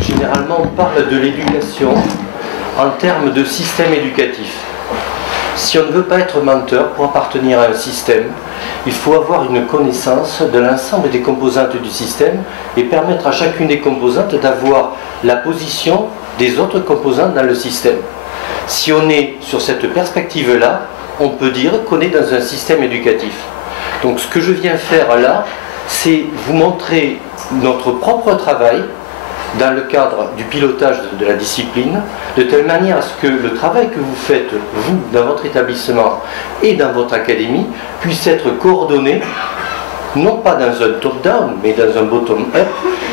généralement on parle de l'éducation en termes de système éducatif. Si on ne veut pas être menteur pour appartenir à un système, il faut avoir une connaissance de l'ensemble des composantes du système et permettre à chacune des composantes d'avoir la position des autres composantes dans le système. Si on est sur cette perspective-là, on peut dire qu'on est dans un système éducatif. Donc ce que je viens faire là, c'est vous montrer notre propre travail dans le cadre du pilotage de la discipline, de telle manière à ce que le travail que vous faites, vous, dans votre établissement et dans votre académie, puisse être coordonné, non pas dans un top-down, mais dans un bottom-up,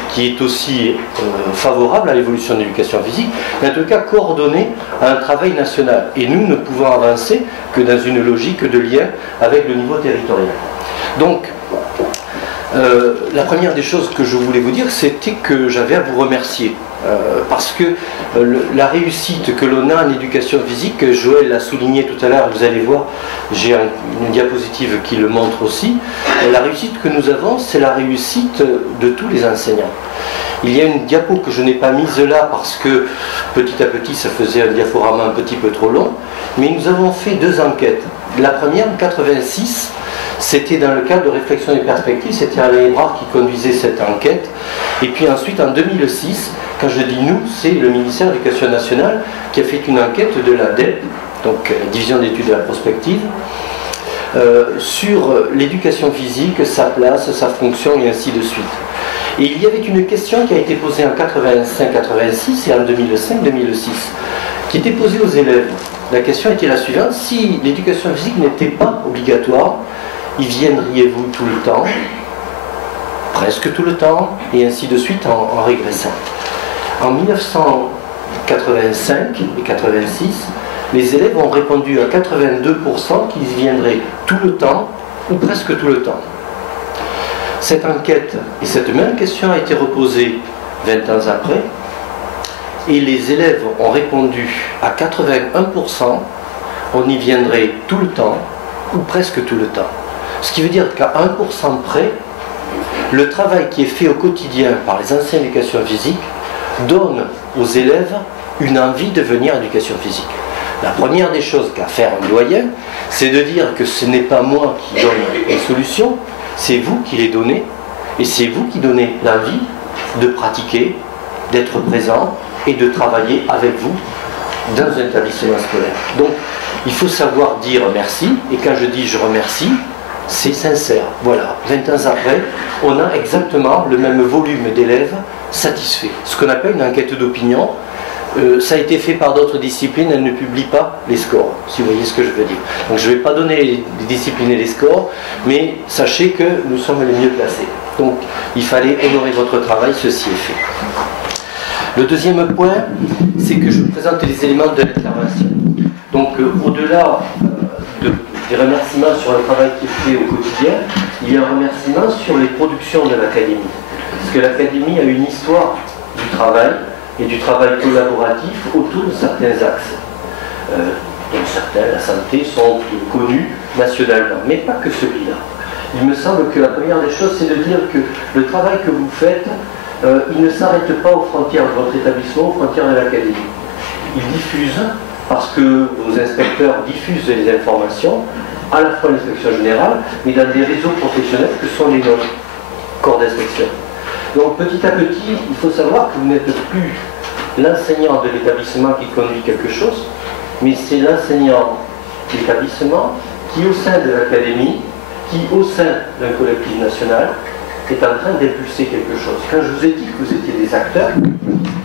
qui est aussi favorable à l'évolution de l'éducation physique, mais en tout cas coordonné à un travail national. Et nous ne pouvons avancer que dans une logique de lien avec le niveau territorial. Donc, la première des choses que je voulais vous dire, c'était que j'avais à vous remercier. Parce que la réussite que l'on a en éducation physique, Joël l'a souligné tout à l'heure, vous allez voir, j'ai une diapositive qui le montre aussi, la réussite que nous avons, c'est la réussite de tous les enseignants. Il y a une diapo que je n'ai pas mise là parce que petit à petit ça faisait un diaporama un petit peu trop long, mais nous avons fait 2 enquêtes. La première en 86, c'était dans le cadre de réflexion des perspectives, c'était Alain Hébrard qui conduisait cette enquête. Et puis ensuite, en 2006, quand je dis nous, c'est le ministère de l'Éducation nationale qui a fait une enquête de la DEP, donc la division d'études de la prospective, sur l'éducation physique, sa place, sa fonction et ainsi de suite. Et il y avait une question qui a été posée en 85-86 et en 2005-2006, qui était posée aux élèves. La question était la suivante: si l'éducation physique n'était pas obligatoire, y viendriez-vous tout le temps, presque tout le temps, et ainsi de suite en régressant. En 1985 et 86, les élèves ont répondu à 82% qu'ils y viendraient tout le temps, ou presque tout le temps. Cette enquête et cette même question a été reposée 20 ans après, et les élèves ont répondu à 81%, on y viendrait tout le temps, ou presque tout le temps. Ce qui veut dire qu'à 1% près, le travail qui est fait au quotidien par les enseignants d'éducation physique donne aux élèves une envie de venir à l'éducation physique. La première des choses qu'a faire un doyen, c'est de dire que ce n'est pas moi qui donne les solutions, c'est vous qui les donnez, et c'est vous qui donnez l'envie de pratiquer, d'être présent et de travailler avec vous dans un établissement scolaire. Donc, il faut savoir dire merci, et quand je dis je remercie, c'est sincère. Voilà, 20 ans après, on a exactement le même volume d'élèves satisfaits. Ce qu'on appelle une enquête d'opinion. Ça a été fait par d'autres disciplines, elles ne publient pas les scores, si vous voyez ce que je veux dire. Donc je ne vais pas donner les disciplines et les scores, mais sachez que nous sommes les mieux placés. Donc il fallait honorer votre travail, ceci est fait. Le deuxième point, c'est que je vous présente les éléments de l'intervention. Donc au-delà des remerciements sur le travail qui est fait au quotidien, il y a un remerciement sur les productions de l'académie. Parce que l'académie a une histoire du travail et du travail collaboratif autour de certains axes. Donc certains, la santé, sont connus nationalement, mais pas que celui-là. Il me semble que la première des choses, c'est de dire que le travail que vous faites, il ne s'arrête pas aux frontières de votre établissement, aux frontières de l'académie. Il diffuse, parce que vos inspecteurs diffusent les informations, à la fois l'inspection générale, mais dans des réseaux professionnels que sont les nôtres, corps d'inspection. Donc petit à petit, il faut savoir que vous n'êtes plus l'enseignant de l'établissement qui conduit quelque chose, mais c'est l'enseignant de l'établissement qui, au sein de l'académie, qui, au sein d'un collectif national, est en train d'impulser quelque chose. Quand je vous ai dit que vous étiez des acteurs,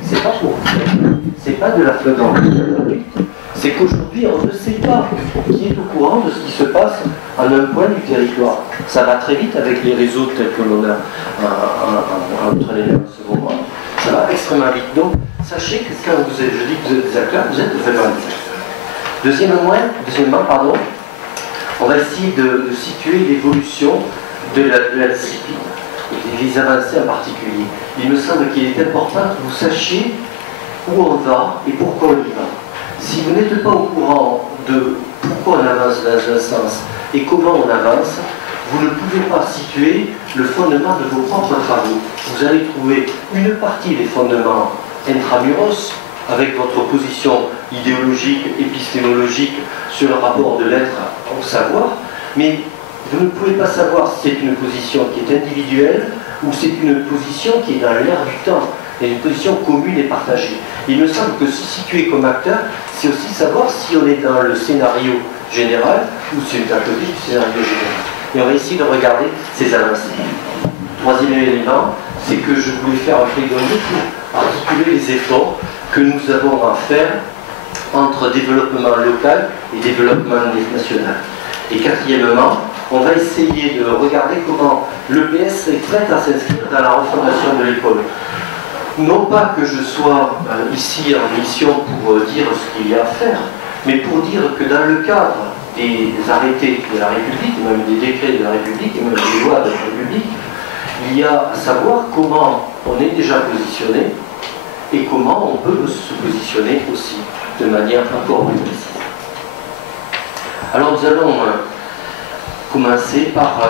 c'est pas pour vous, c'est pas de la flottante. C'est qu'aujourd'hui, on ne sait pas qui est au courant de ce qui se passe en un point du territoire. Ça va très vite avec les réseaux tels que l'on a entre les mains en ce moment. Ça va extrêmement vite. Donc, sachez que quand je dis que vous êtes des acteurs, vous êtes vraiment des acteurs. Deuxièmement, on va essayer de situer l'évolution de la discipline, et les avancées en particulier. Il me semble qu'il est important que vous sachiez où on va et pourquoi on y va. Si vous n'êtes pas au courant de pourquoi on avance dans un sens et comment on avance, vous ne pouvez pas situer le fondement de vos propres travaux. Vous allez trouver une partie des fondements intramuros, avec votre position idéologique, épistémologique sur le rapport de l'être au savoir, mais vous ne pouvez pas savoir si c'est une position qui est individuelle ou c'est une position qui est dans l'air du temps, et une position commune et partagée. Il me semble que se situer comme acteur, c'est aussi savoir si on est dans le scénario général ou si on est à côté du scénario général. Et on va essayer de regarder ces avancées. Troisième élément, c'est que je voulais faire un plaidoyer pour articuler les efforts que nous avons à faire entre développement local et développement national. Et quatrièmement, on va essayer de regarder comment l'EPS est prête à s'inscrire dans la refondation de l'école. Non pas que je sois ici en mission pour dire ce qu'il y a à faire, mais pour dire que dans le cadre des arrêtés de la République, même des décrets de la République, et même des lois de la République, il y a à savoir comment on est déjà positionné et comment on peut se positionner aussi de manière encore plus précise. Alors nous allons commencer par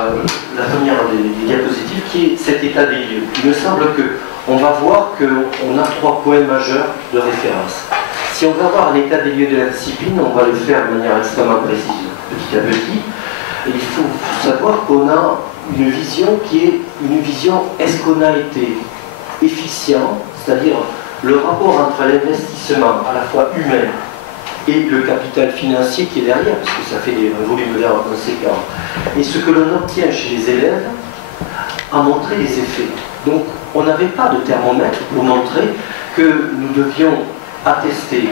la première des diapositives qui est cet état des lieux. Il me semble qu'on va voir qu'on a 3 points majeurs de référence. Si on va voir un état des lieux de la discipline, on va le faire de manière extrêmement précise, petit à petit. Et il faut savoir qu'on a une vision qui est une vision, est-ce qu'on a été efficient, c'est-à-dire le rapport entre l'investissement à la fois humain et le capital financier qui est derrière, parce que ça fait des volumes d'air conséquents, et ce que l'on obtient chez les élèves a montré les effets. Donc on n'avait pas de thermomètre pour montrer que nous devions attester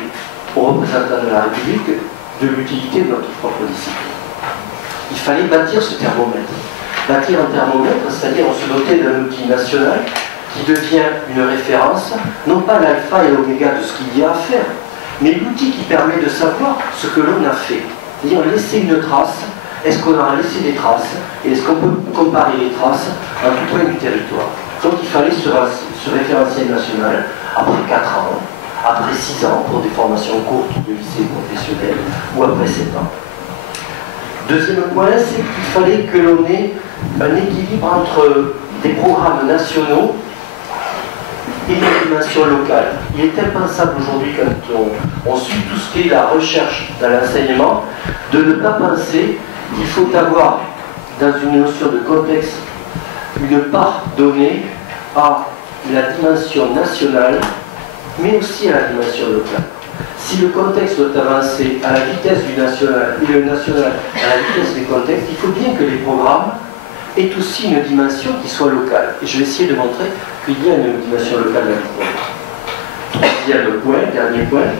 aux représentants de la République de l'utilité de notre propre discipline. Il fallait bâtir ce thermomètre. Bâtir un thermomètre, c'est-à-dire se doter d'un outil national qui devient une référence, non pas l'alpha et l'oméga de ce qu'il y a à faire, mais l'outil qui permet de savoir ce que l'on a fait. C'est-à-dire laisser une trace, est-ce qu'on a laissé des traces, et est-ce qu'on peut comparer les traces à tout point du territoire. Donc il fallait ce référentiel national après 4 ans, après 6 ans pour des formations courtes de lycée professionnel, ou après 7 ans. Deuxième point, c'est qu'il fallait que l'on ait un équilibre entre des programmes nationaux et une dimension locale. Il est impensable aujourd'hui, quand on suit tout ce qui est la recherche dans l'enseignement, de ne pas penser qu'il faut avoir, dans une notion de contexte, une part donnée à la dimension nationale, mais aussi à la dimension locale. Si le contexte doit avancer à la vitesse du national et le national à la vitesse du contexte, il faut bien que les programmes aient aussi une dimension qui soit locale. Et je vais essayer de montrer qu'il y a une dimension locale dans le programme. Troisième point, dernier point,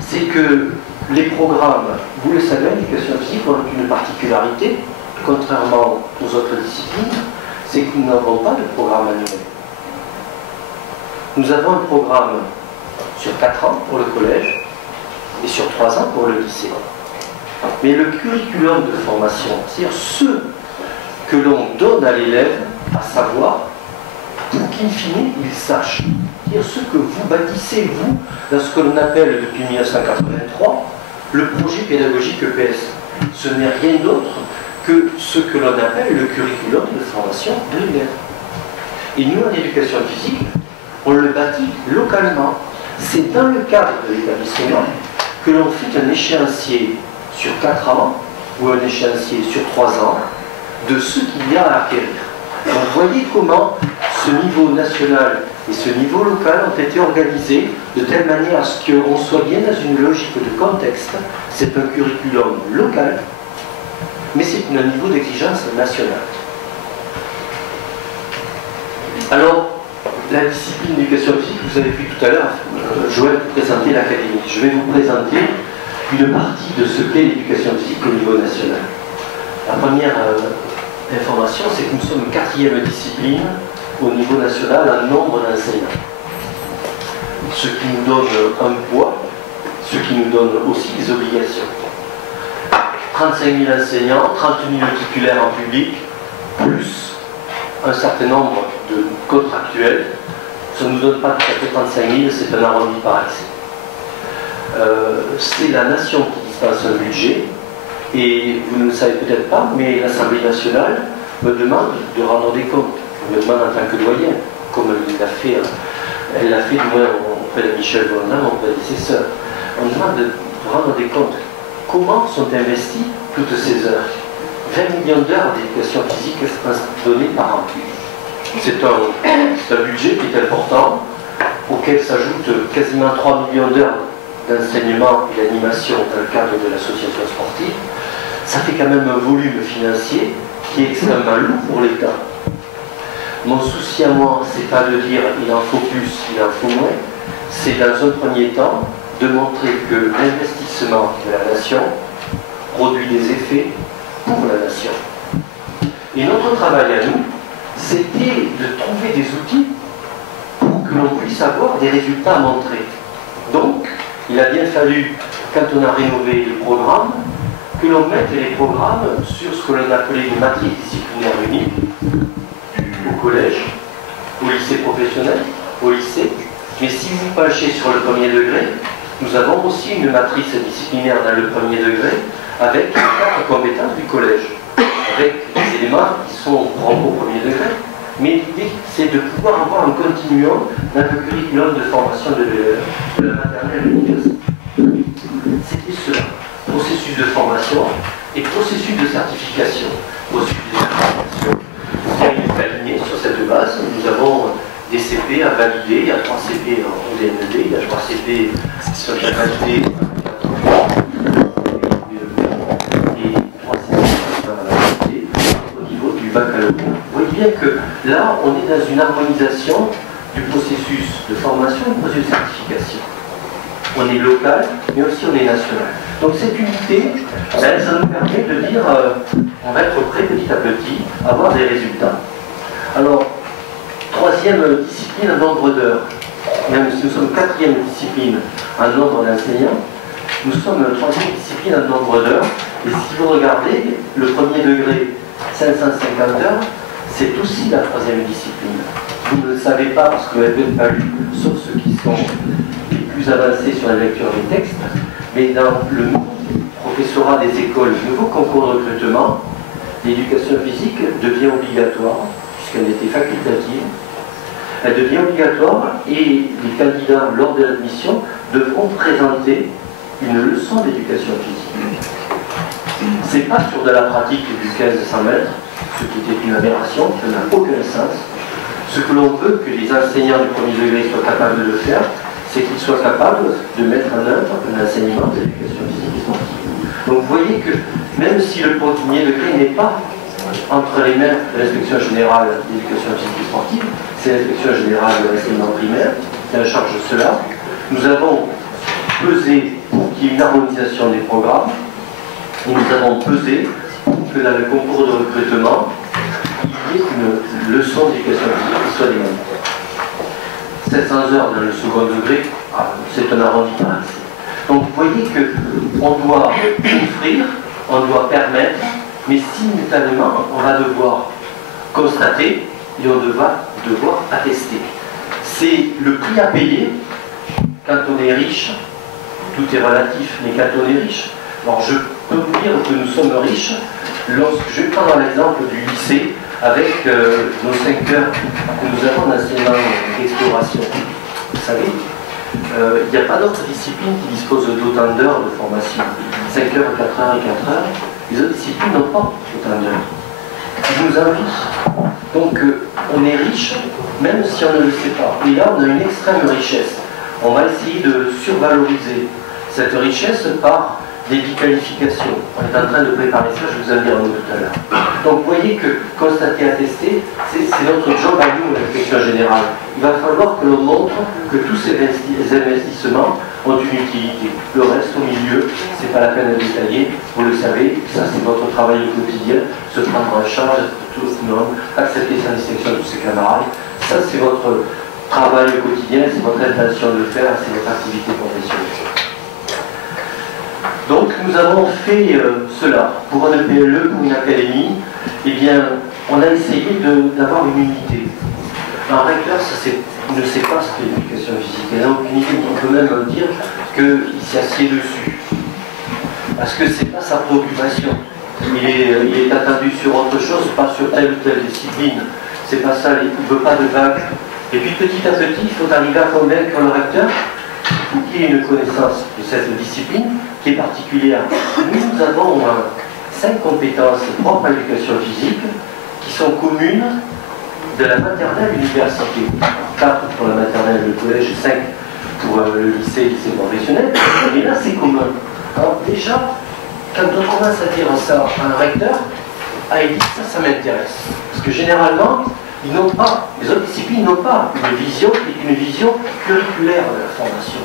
c'est que les programmes, vous le savez, l'éducation physique ont une particularité, contrairement aux autres disciplines, c'est que nous n'avons pas de programme annuel. Nous avons un programme sur 4 ans pour le collège et sur 3 ans pour le lycée. Mais le curriculum de formation, c'est-à-dire ce que l'on donne à l'élève à savoir, pour qu'in fine il sache, c'est-à-dire ce que vous bâtissez, vous, dans ce que l'on appelle depuis 1983 le projet pédagogique EPS. Ce n'est rien d'autre que ce que l'on appelle le curriculum de formation de l'élève. Et nous, en éducation physique, on le bâtit localement. C'est dans le cadre de l'établissement que l'on fait un échéancier sur 4 ans ou un échéancier sur 3 ans de ce qu'il y a à acquérir. Donc voyez comment ce niveau national et ce niveau local ont été organisés de telle manière à ce qu'on soit bien dans une logique de contexte. C'est un curriculum local, mais c'est un niveau d'exigence nationale. Alors, la discipline d'éducation physique, vous avez vu tout à l'heure, Joël vous présenter l'académie. Je vais vous présenter une partie de ce qu'est l'éducation physique au niveau national. La première information, c'est que nous sommes 4e discipline au niveau national en nombre d'enseignants. Ce qui nous donne un poids, ce qui nous donne aussi des obligations. 35 000 enseignants, 30 000 titulaires en public, plus un certain nombre de contractuels. Ça ne nous donne pas tout à fait 35 000, c'est un arrondi par excès. C'est la nation qui dispense un budget, Et vous ne le savez peut-être pas, mais l'Assemblée nationale me demande de rendre des comptes. Elle me demande en tant que doyen, comme elle l'a fait du moins auprès de Michel Blondin, mon prédécesseur. On demande de rendre des comptes. Comment sont investies toutes ces heures? 20 millions d'heures d'éducation physique données par an. C'est un budget qui est important, auquel s'ajoutent quasiment 3 millions d'heures d'enseignement et d'animation dans le cadre de l'association sportive. Ça fait quand même un volume financier qui est extrêmement lourd pour l'État. Mon souci à moi, c'est pas de dire il en faut plus, il en faut moins, c'est dans un premier temps de montrer que l'investissement de la nation produit des effets pour la nation. Et notre travail à nous, c'était de trouver des outils pour que l'on puisse avoir des résultats à montrer. Donc, il a bien fallu, quand on a rénové les programmes, que l'on mette les programmes sur ce que l'on appelait une matrice disciplinaire unique au collège, au lycée professionnel, au lycée. Mais si vous penchez sur le premier degré, nous avons aussi une matrice disciplinaire dans le premier degré avec les 4 compétences du collège, avec des éléments qui sont propres au premier degré. Mais l'idée, c'est de pouvoir avoir un continuum dans le curriculum de formation de l'élève, de la maternelle à l'université. C'était cela, processus de formation et processus de certification. Processus de certification qui est aligné sur cette base. Nous avons des CP à valider, il y a 3 CP en DNED, il y a 3 CP qui sont à valider et 3 CP qui sont à valider au niveau du baccalauréat. Vous voyez bien que là, on est dans une harmonisation du processus de formation et du processus de certification. On est local, mais aussi on est national. Donc cette unité, ça nous permet de dire on va être prêt petit à petit à avoir des résultats. Alors, 3e discipline en nombre d'heures. Même si nous sommes 4e discipline en nombre d'enseignants, nous sommes 3e discipline en nombre d'heures. Et si vous regardez, le premier degré, 550 heures, c'est aussi la 3e discipline. Vous ne le savez pas parce que vous n'avez pas lu, sauf ceux qui sont les plus avancés sur la lecture des textes, mais dans le professorat des écoles, le nouveau concours de recrutement, l'éducation physique devient obligatoire, puisqu'elle était facultative. Elle devient obligatoire et les candidats, lors de l'admission, devront présenter une leçon d'éducation physique. C'est pas sur de la pratique du 1500 mètres, ce qui était une aberration, qui n'a aucun sens. Ce que l'on veut que les enseignants du premier degré soient capables de faire, c'est qu'ils soient capables de mettre en œuvre un enseignement de l'éducation physique et sportive. Donc vous voyez que même si le premier degré n'est pas entre les mains de l'inspection générale d'éducation physique et sportive, c'est l'inspection générale de l'enseignement primaire qui en charge cela, nous avons pesé pour qu'il y ait une harmonisation des programmes et nous avons pesé pour que dans le concours de recrutement, il y ait une leçon d'éducation physique qui soit demandée. 700 heures dans le second degré, c'est un arrondissement. Donc vous voyez qu'on doit offrir, on doit permettre, mais simultanément, on va devoir constater et on va devoir attester. C'est le prix à payer quand on est riche. Tout est relatif, mais quand on est riche. Alors je peux vous dire que nous sommes riches lorsque je vais prendre l'exemple du lycée avec nos 5 heures que nous avons d'enseignement d'exploration. Vous savez, il n'y a pas d'autres disciplines qui disposent d'autant d'heures de formation. 5 heures, 4 heures et 4 heures. Les autres disciplines n'ont pas autant d'heures. Ils nous envient. Donc on est riche, même si on ne le sait pas. Et là, on a une extrême richesse. On va essayer de survaloriser cette richesse par des qualifications. On est en train de préparer ça, je vous en dirai tout à l'heure. Donc vous voyez que constater, attester, c'est notre job à nous, l'inspection générale. Il va falloir que l'on montre que tous ces investissements ont une utilité. Le reste au milieu, c'est pas la peine de détailler, vous le savez, ça c'est votre travail au quotidien, se prendre en charge de tout le monde, accepter sa distinction de tous ses camarades. Ça c'est votre travail au quotidien, c'est votre intention de le faire, c'est votre activité professionnelle. Donc nous avons fait cela. Pour un EPLE, pour une académie, eh bien, on a essayé d'avoir une unité. Un recteur, il ne sait pas ce qu'est l'éducation physique. Il n'a aucune idée, on peut même dire qu'il s'est assied dessus. parce que ce n'est pas sa préoccupation. Il est attendu sur autre chose, pas sur telle ou telle discipline. C'est pas ça, il ne veut pas de vague. Et puis petit à petit, il faut arriver à convaincre le recteur qu'il ait une connaissance de cette discipline qui est particulière. Nous avons 5 compétences propres à l'éducation physique qui sont communes de la maternelle à l'université. 4 pour la maternelle, le collège, 5 pour le lycée professionnel. Et là, c'est commun. Alors déjà, quand on commence à dire ça à un recteur, il dit ça m'intéresse. Parce que généralement, ils n'ont pas, les autres disciplines n'ont pas une vision qui est une vision curriculaire de la formation.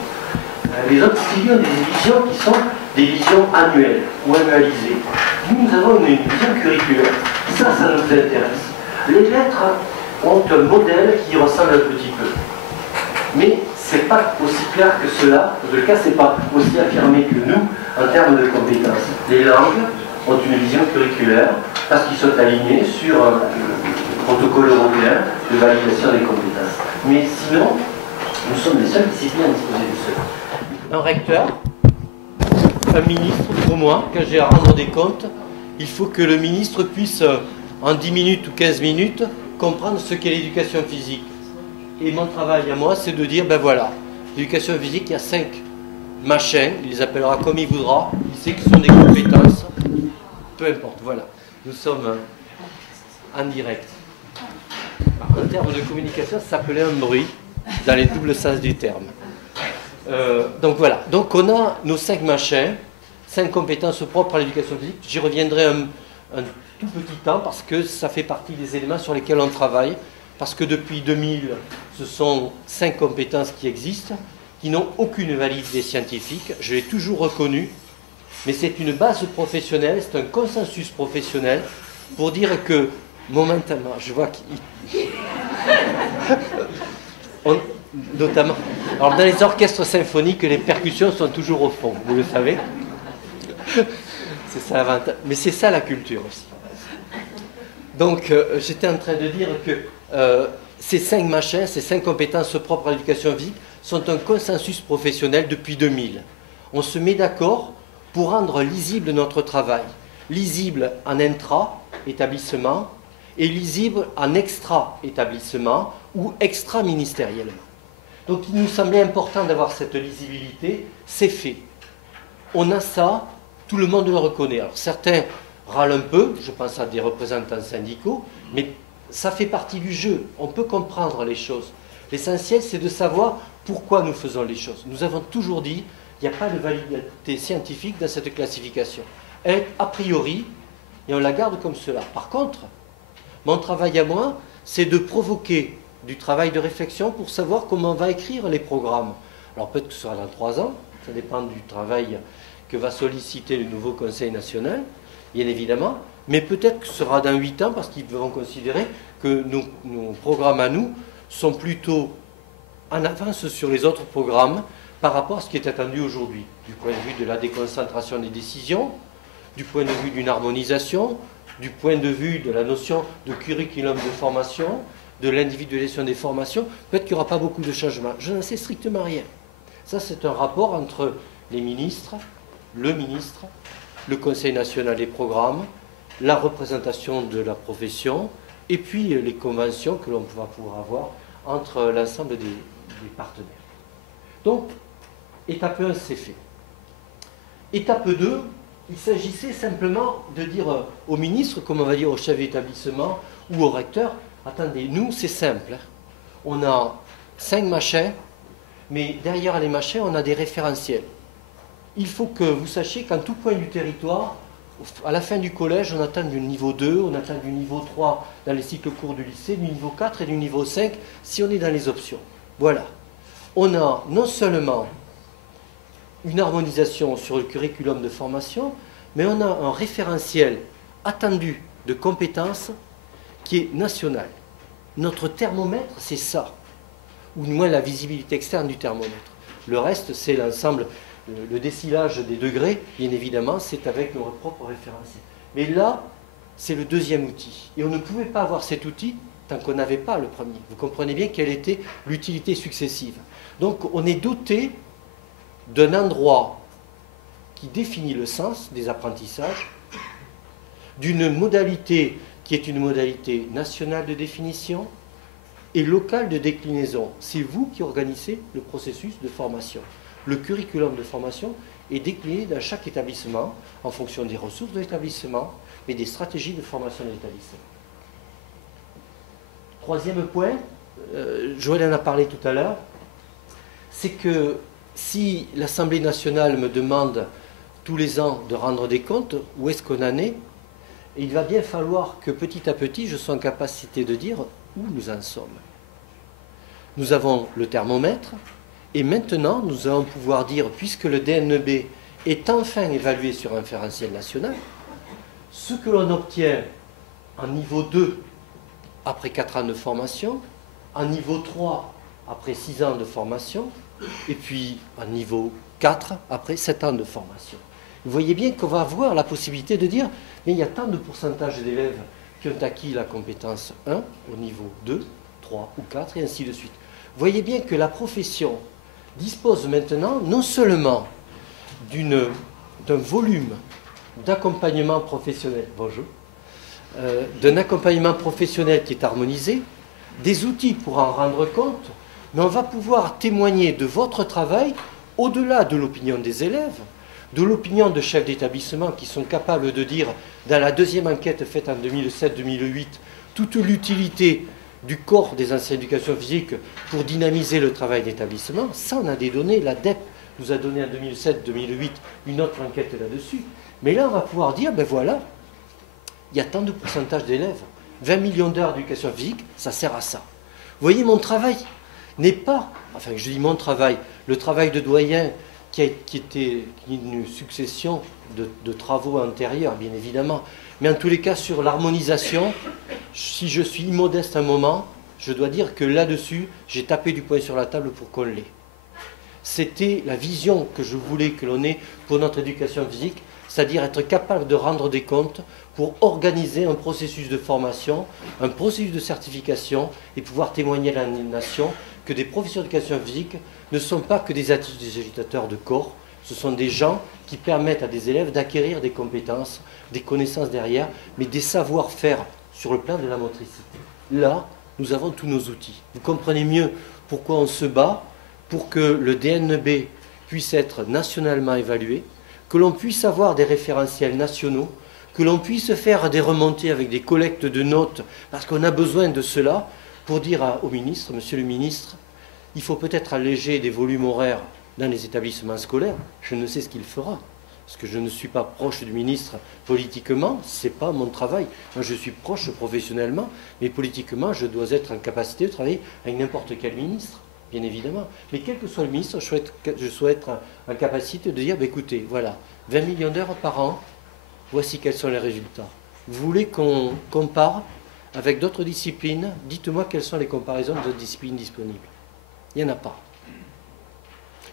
Les autres disciplines ont des visions qui sont des visions annuelles ou annualisées. Nous avons une vision curriculaire. Ça nous intéresse. Les lettres ont un modèle qui ressemble un petit peu. Mais ce n'est pas aussi clair que cela. En tout cas, ce n'est pas aussi affirmé que nous en termes de compétences. Les langues ont une vision curriculaire parce qu'ils sont alignés sur le protocole européen de validation des compétences. Mais sinon, nous sommes les seules disciplines à disposer de cela. Un recteur, un ministre, pour moi, quand j'ai à rendre des comptes, il faut que le ministre puisse, en 10 minutes ou 15 minutes, comprendre ce qu'est l'éducation physique. Et mon travail à moi, c'est de dire, ben voilà, l'éducation physique, il y a 5 machins, il les appellera comme il voudra, il sait que ce sont des compétences, peu importe, voilà. Nous sommes en direct. En termes de communication, ça s'appelait un bruit, dans les doubles sens du terme. Donc voilà, donc on a nos 5 machins, 5 compétences propres à l'éducation physique. J'y reviendrai un tout petit temps parce que ça fait partie des éléments sur lesquels on travaille. Parce que depuis 2000, ce sont 5 compétences qui existent, qui n'ont aucune validité scientifique. Je l'ai toujours reconnu, mais c'est une base professionnelle, c'est un consensus professionnel pour dire que, momentanément, je vois qu'il... Notamment, alors dans les orchestres symphoniques, les percussions sont toujours au fond, vous le savez. C'est ça l'avantage. Mais c'est ça la culture aussi. Donc, j'étais en train de dire que ces 5 machins, ces 5 compétences propres à l'éducation physique sont un consensus professionnel depuis 2000. On se met d'accord pour rendre lisible notre travail. Lisible en intra-établissement et lisible en extra-établissement ou extra-ministériellement. Donc il nous semblait important d'avoir cette lisibilité, c'est fait. On a ça, tout le monde le reconnaît. Alors certains râlent un peu, je pense à des représentants syndicaux, mais ça fait partie du jeu, on peut comprendre les choses. L'essentiel, c'est de savoir pourquoi nous faisons les choses. Nous avons toujours dit, il n'y a pas de validité scientifique dans cette classification. Elle est a priori, et on la garde comme cela. Par contre, mon travail à moi, c'est de provoquer du travail de réflexion pour savoir comment on va écrire les programmes. Alors peut-être que ce sera dans 3 ans, ça dépend du travail que va solliciter le nouveau Conseil national, bien évidemment, mais peut-être que ce sera dans 8 ans parce qu'ils vont considérer que nos programmes à nous sont plutôt en avance sur les autres programmes par rapport à ce qui est attendu aujourd'hui, du point de vue de la déconcentration des décisions, du point de vue d'une harmonisation, du point de vue de la notion de curriculum de formation, de l'individualisation des formations. Peut-être qu'il n'y aura pas beaucoup de changements. Je n'en sais strictement rien. Ça, c'est un rapport entre les ministres, le Conseil national des programmes, la représentation de la profession, et puis les conventions que l'on va pouvoir avoir entre l'ensemble des partenaires. Donc, étape 1, c'est fait. Étape 2, il s'agissait simplement de dire au ministre, comme on va dire au chef d'établissement ou au recteur, attendez, nous, c'est simple. On a 5 machins, mais derrière les machins, on a des référentiels. Il faut que vous sachiez qu'en tout point du territoire, à la fin du collège, on atteint du niveau 2, on atteint du niveau 3 dans les cycles courts du lycée, du niveau 4 et du niveau 5 si on est dans les options. Voilà. On a non seulement une harmonisation sur le curriculum de formation, mais on a un référentiel attendu de compétences qui est national. Notre thermomètre, c'est ça, ou du moins la visibilité externe du thermomètre. Le reste, c'est l'ensemble, le décilage des degrés, bien évidemment, c'est avec nos propres référentiels. Mais là, c'est le deuxième outil. Et on ne pouvait pas avoir cet outil tant qu'on n'avait pas le premier. Vous comprenez bien quelle était l'utilité successive. Donc, on est doté d'un endroit qui définit le sens des apprentissages, d'une modalité qui est une modalité nationale de définition et locale de déclinaison. C'est vous qui organisez le processus de formation. Le curriculum de formation est décliné dans chaque établissement en fonction des ressources de l'établissement et des stratégies de formation de l'établissement. Troisième point, Joël en a parlé tout à l'heure, c'est que si l'Assemblée nationale me demande tous les ans de rendre des comptes, où est-ce qu'on en est, il va bien falloir que petit à petit je sois en capacité de dire où nous en sommes. Nous avons le thermomètre et maintenant nous allons pouvoir dire, puisque le DNEB est enfin évalué sur un référentiel national, ce que l'on obtient en niveau 2 après 4 ans de formation, en niveau 3 après 6 ans de formation, et puis en niveau 4 après 7 ans de formation. Vous voyez bien qu'on va avoir la possibilité de dire, mais il y a tant de pourcentage d'élèves qui ont acquis la compétence 1 au niveau 2, 3 ou 4, et ainsi de suite. Vous voyez bien que la profession dispose maintenant non seulement d'un volume d'accompagnement professionnel, bonjour, d'un accompagnement professionnel qui est harmonisé, des outils pour en rendre compte, mais on va pouvoir témoigner de votre travail au-delà de l'opinion des élèves, de l'opinion de chefs d'établissement qui sont capables de dire, dans la deuxième enquête faite en 2007-2008, toute l'utilité du corps des enseignants d'éducation physique pour dynamiser le travail d'établissement. Ça, on a des données. L'ADEP nous a donné en 2007-2008 une autre enquête là-dessus. Mais là, on va pouvoir dire, ben voilà, il y a tant de pourcentage d'élèves. 20 millions d'heures d'éducation physique, ça sert à ça. Vous voyez, mon travail n'est pas, enfin je dis mon travail, le travail de doyen qui était une succession de travaux antérieurs, bien évidemment, mais en tous les cas sur l'harmonisation, si je suis immodeste un moment, je dois dire que là-dessus, j'ai tapé du poing sur la table pour qu'on l'ait. C'était la vision que je voulais que l'on ait pour notre éducation physique, c'est-à-dire être capable de rendre des comptes pour organiser un processus de formation, un processus de certification et pouvoir témoigner à la nation que des professeurs d'éducation physique ne sont pas que des agitateurs de corps, ce sont des gens qui permettent à des élèves d'acquérir des compétences, des connaissances derrière, mais des savoir-faire sur le plan de la motricité. Là, nous avons tous nos outils. Vous comprenez mieux pourquoi on se bat pour que le DNEB puisse être nationalement évalué, que l'on puisse avoir des référentiels nationaux, que l'on puisse faire des remontées avec des collectes de notes, parce qu'on a besoin de cela pour dire au ministre, monsieur le ministre, il faut peut-être alléger des volumes horaires dans les établissements scolaires. Je ne sais ce qu'il fera, parce que je ne suis pas proche du ministre politiquement, ce n'est pas mon travail. Moi, je suis proche professionnellement, mais politiquement, je dois être en capacité de travailler avec n'importe quel ministre, bien évidemment. Mais quel que soit le ministre, je souhaite être en capacité de dire, bah, écoutez, voilà, 20 millions d'heures par an, voici quels sont les résultats. Vous voulez qu'on compare avec d'autres disciplines? Dites-moi quelles sont les comparaisons d'autres disciplines disponibles. Il n'y en a pas.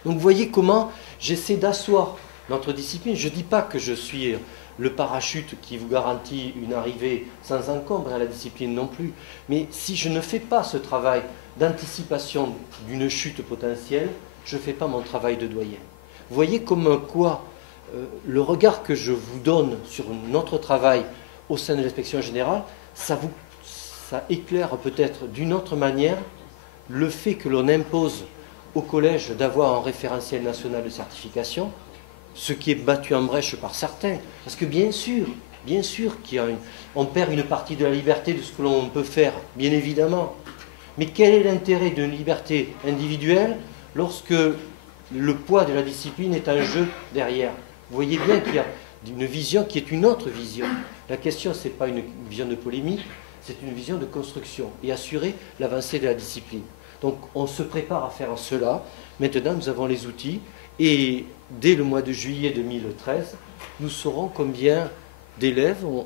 Donc vous voyez comment j'essaie d'asseoir notre discipline. Je ne dis pas que je suis le parachute qui vous garantit une arrivée sans encombre à la discipline non plus. Mais si je ne fais pas ce travail d'anticipation d'une chute potentielle, je ne fais pas mon travail de doyen. Vous voyez comme quoi le regard que je vous donne sur notre travail au sein de l'inspection générale, ça éclaire peut-être d'une autre manière le fait que l'on impose au collège d'avoir un référentiel national de certification, ce qui est battu en brèche par certains. Parce que bien sûr qu'on perd une partie de la liberté de ce que l'on peut faire, bien évidemment. Mais quel est l'intérêt d'une liberté individuelle lorsque le poids de la discipline est un jeu derrière? Vous voyez bien qu'il y a une vision qui est une autre vision. La question, ce n'est pas une vision de polémique, c'est une vision de construction et assurer l'avancée de la discipline. Donc on se prépare à faire cela. Maintenant, nous avons les outils et dès le mois de juillet 2013, nous saurons combien d'élèves ont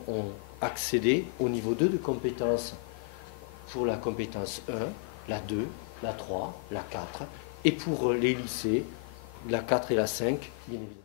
accédé au niveau 2 de compétences pour la compétence 1, la 2, la 3, la 4 et pour les lycées, la 4 et la 5, bien évidemment.